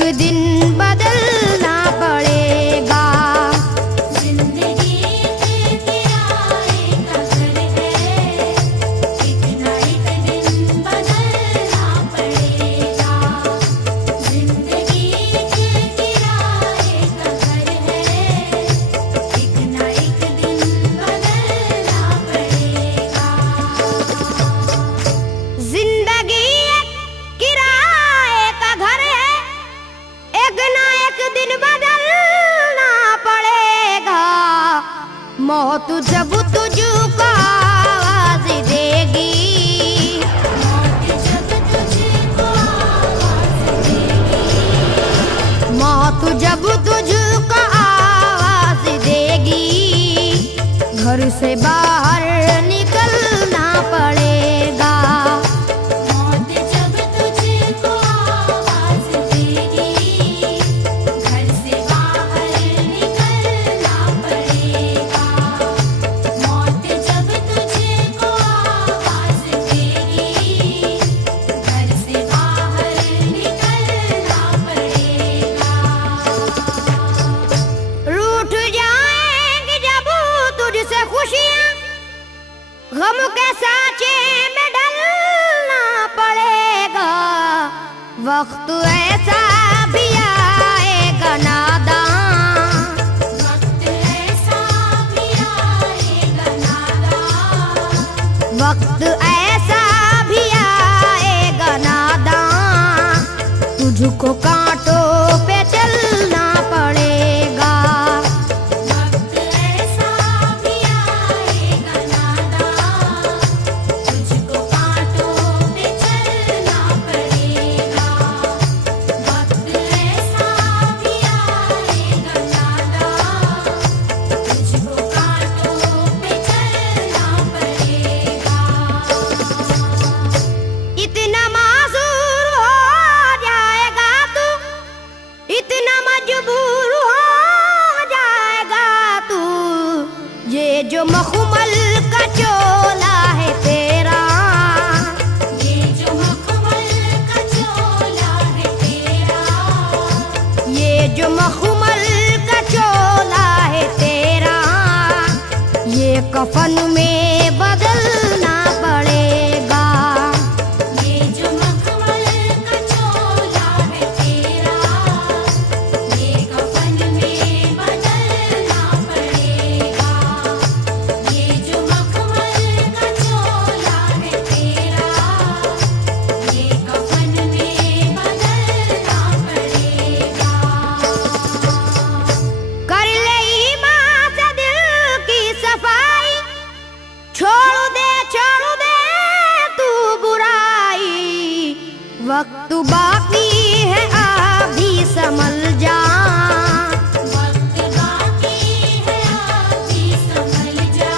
एक दिन बदलना पड़ेगा। जिंदगी एक किराए का घर है, एक ना एक दिन बदलना पड़ेगा। जिंदगी एक किराए का घर है, एक ना एक दिन बदलना पड़ेगा। जिंदगी एक किराए का घर है, एक ना एक दिन बदलना पड़ेगा। मौत जब तुझको आवाज देगी, मौत जब तुझको आवाज देगी, मौत जब तुझको आवाज देगी, घर से बाहर निकलना पड़ेगा। मौत जब तुझको आवाज देगी, घर से बाहर निकलना पड़ेगा। मौत जब तुझको आवाज देगी, घर से बाहर निकलना पड़ेगा। रूठ जाएंगी जब तुझसे खुशियां, गम के साँचे में ढलना पड़ेगा। वक्त ऐसा भी आएगा नादान, वक्त ऐसा भी आएगा नादान, वक्त ऐसा भी आएगा नादान, तुझको कांटों पे चलना पड़ेगा। वक्त ऐसा भी आएगा नादान, तुझको कांटों पे चलना पड़ेगा। वक्त ऐसा भी आएगा नादान, तुझको कांटों पे चलना पड़ेगा। इतना मासूर हो जाएगा तू, इतना मजबूर हो जाएगा तू, ये जो मखमल का चोला है तेरा, ये जो मखमल का चोला है तेरा, ये जो मखमल का चोला है तेरा, ये कफन में बदलना पड़ेगा। ये जो मखमल का चोला है तेरा, ये कफन में बदलना पड़ेगा। ये जो मखमल का चोला है तेरा, ये कफन में बदलना पड़ेगा। कर ले ईमान से दिल की सफाई, छोड़ दे तू बुराई। वक्त बाकी है अभी संभल जा, वक्त बाकी है अभी संभल जा,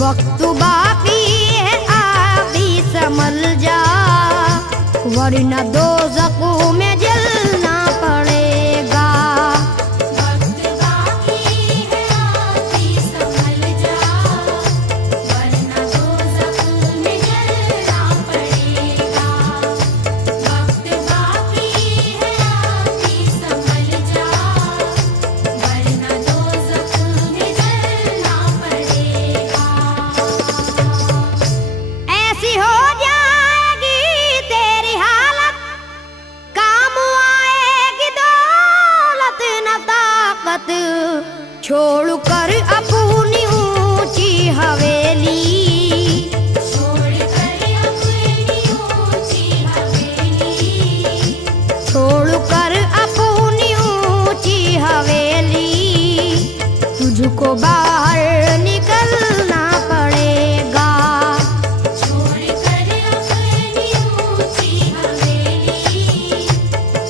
वक्त बाकी है अभी संभल जा, वरना दोज़ख में जलना पड़ेगा। वक्त बाकी है अभी संभल जा, वरना दोज़ख में जलना पड़ेगा। वक्त बाकी है अभी संभल जा, वरना दोज़ख में जलना पड़ेगा। ऐसी हो जाएगी तेरी हालत, काम आएगी दौलत न ताकत, छोड़ कर अपनी ऊंची हवेली, छोड़ कर अपनी ऊंची हवेली, छोड़ कर अपनी ऊंची हवेली, तुझको बाहर निकलना पड़ेगा। छोड़ कर अपनी ऊंची हवेली,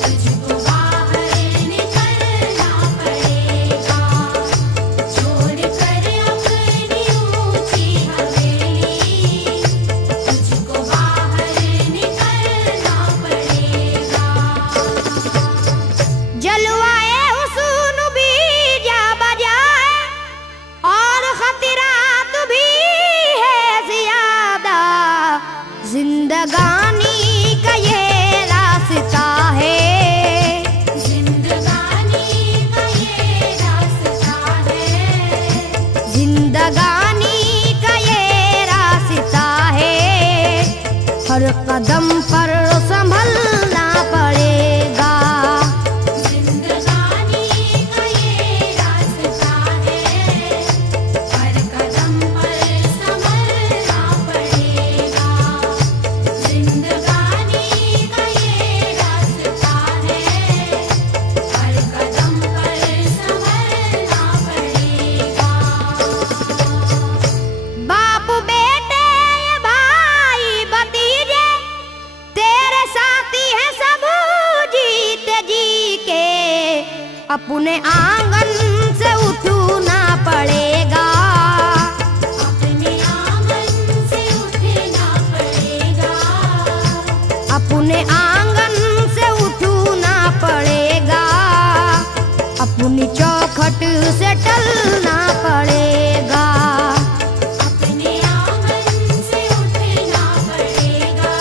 तुझको बाहर निकलना पड़ेगा। छोड़ कर अपनी ऊंची हवेली, तुझको बाहर निकलना पड़ेगा। जलवाए हुस्न भी जा बजाए और खतिर हर कदम पर संभलना पड़ेगा। जिंदगानी का ये रास्ता है, हर कदम पर संभलना पड़ेगा। जिंदगानी का ये रास्ता है, हर कदम पर संभलना पड़ेगा। बाप बेटे भाई भतीजे तेरे साथी हैं सब जीते जी के, अपने आंगन से उठना पड़ेगा। अपने आंगन से उठना पड़ेगा। अपने आंगन से उठना पड़ेगा। अपनी चौखट से टलना पड़ेगा। अपने आंगन से उठना पड़ेगा।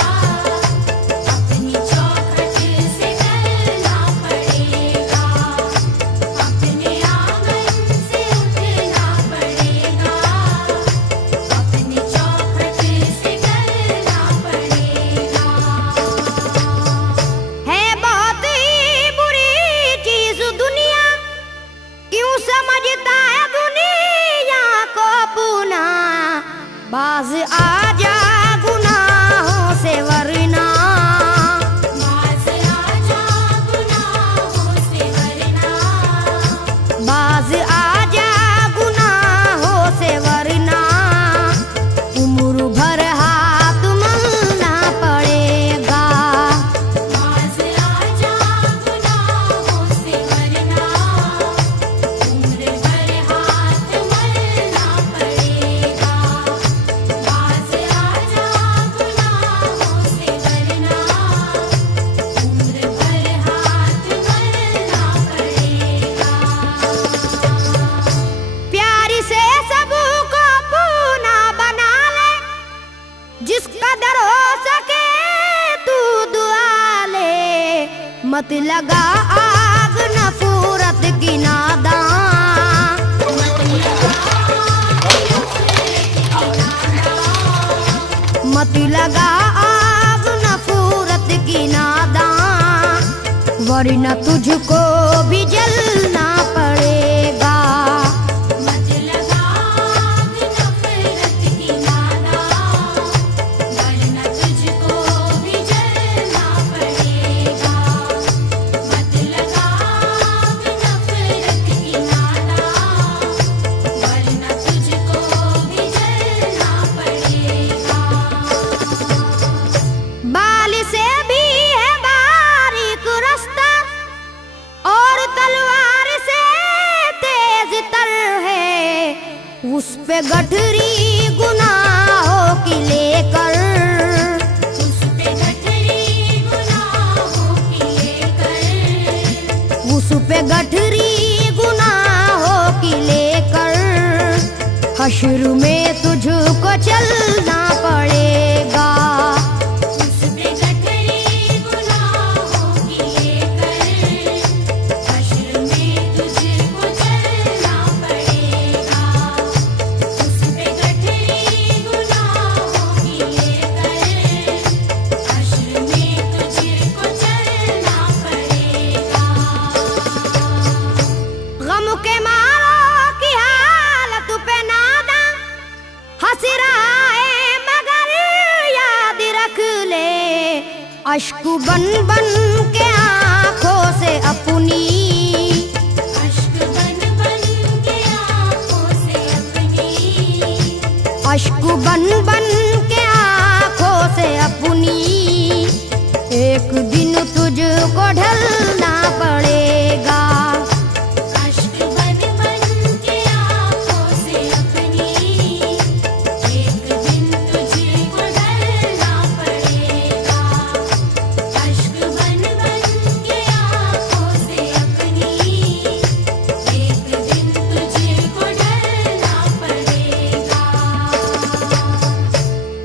अपनी चौखट से टलना पड़ेगा। अपने आंगन से उठना पड़ेगा। अपनी चौखट से टलना पड़ेगा। है बहुत ही बुरी चीज दुनिया, क्यों समझता है दुनिया को पुना। बाज आजा गुनाहों से वरना, बाज आजा गुनाहों से वरना। बाज आजा गुनाहों से वरना, उम्र भर हाथ मलना पड़ेगा। बाज आजा गुनाहों से वरना, उम्र भर हाथ मलना पड़ेगा। बाज आजा गुनाहों से वरना, उम्र भर हाथ मलना पड़ेगा। प्यार से सबको पूना बना ले, जिस कदर हो सके तू दुआ ले। मत लगा आग नफरत की नादान, मत लगा आग नफरत की नादान, वरना तुझको भी जलना पड़ेगा। मत लगा आग नफरत की नादान, वरना तुझको भी जलना पड़ेगा। मत लगा आग नफरत की नादान, वरना तुझको भी जलना पड़ेगा। बाल से भी है बारीक रास्ता, और तलवार से तेज तर है। उस पे गठरी गुनाहों की लेकर, उस पे गठरी गुनाहों की लेकर, उस पे गठरी गुनाहों की लेकर, हश्र में तुझको चलना पड़ेगा। उस पे गठरी गुनाहों की लेकर, हश्र में तुझको चलना पड़ेगा। उस पे गठरी गुनाहों की लेकर, हश्र में तुझको चलना पड़ेगा। गम के मारों की हालत पे नादा हंस रहा है, मगर याद रख ले, अश्क बन बन के आंखों से अपनी, अश्क बन बन के आँखों से अपनी, अश्क बन बन के आंखों से अपनी, एक दिन तुझको ढलना पड़ेगा। अश्क बन बन के आँखों से अपनी, एक दिन तुझको ढलना पड़ेगा। अश्क बन बन के आँखों से अपनी, एक दिन तुझको ढलना पड़ेगा।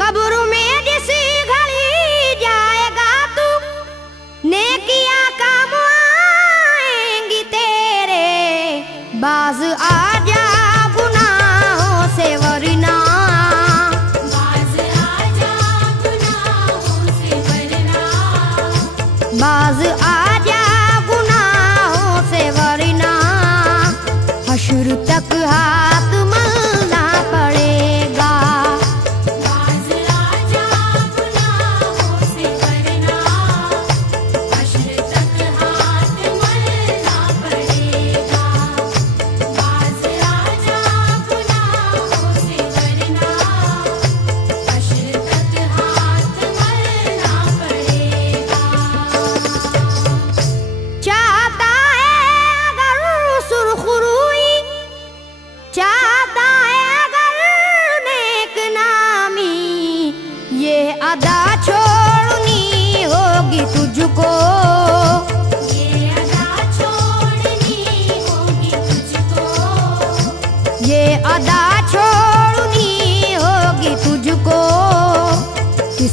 कब्र में जिस घड़ी जाएगा तू, नेकियां का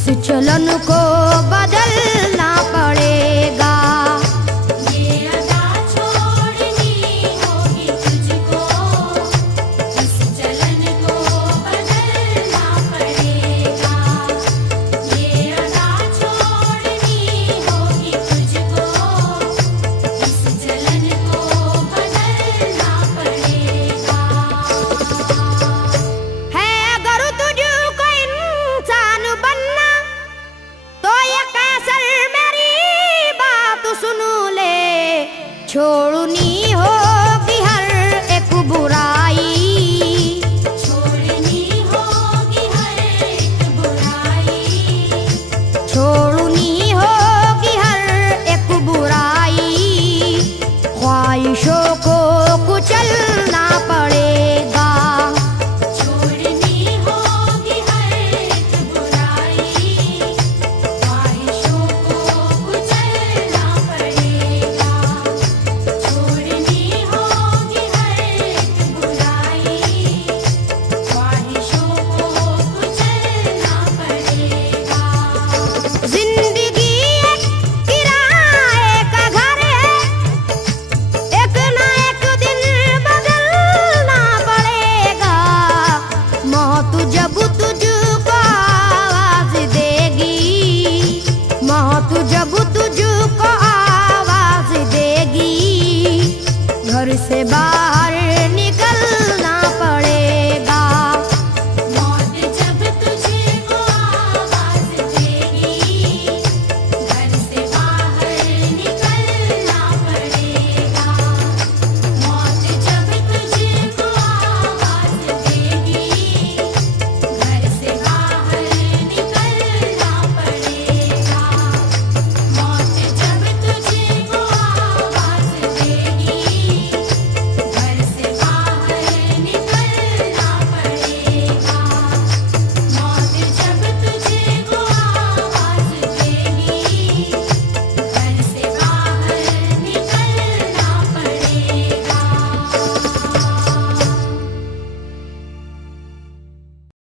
इस चलन को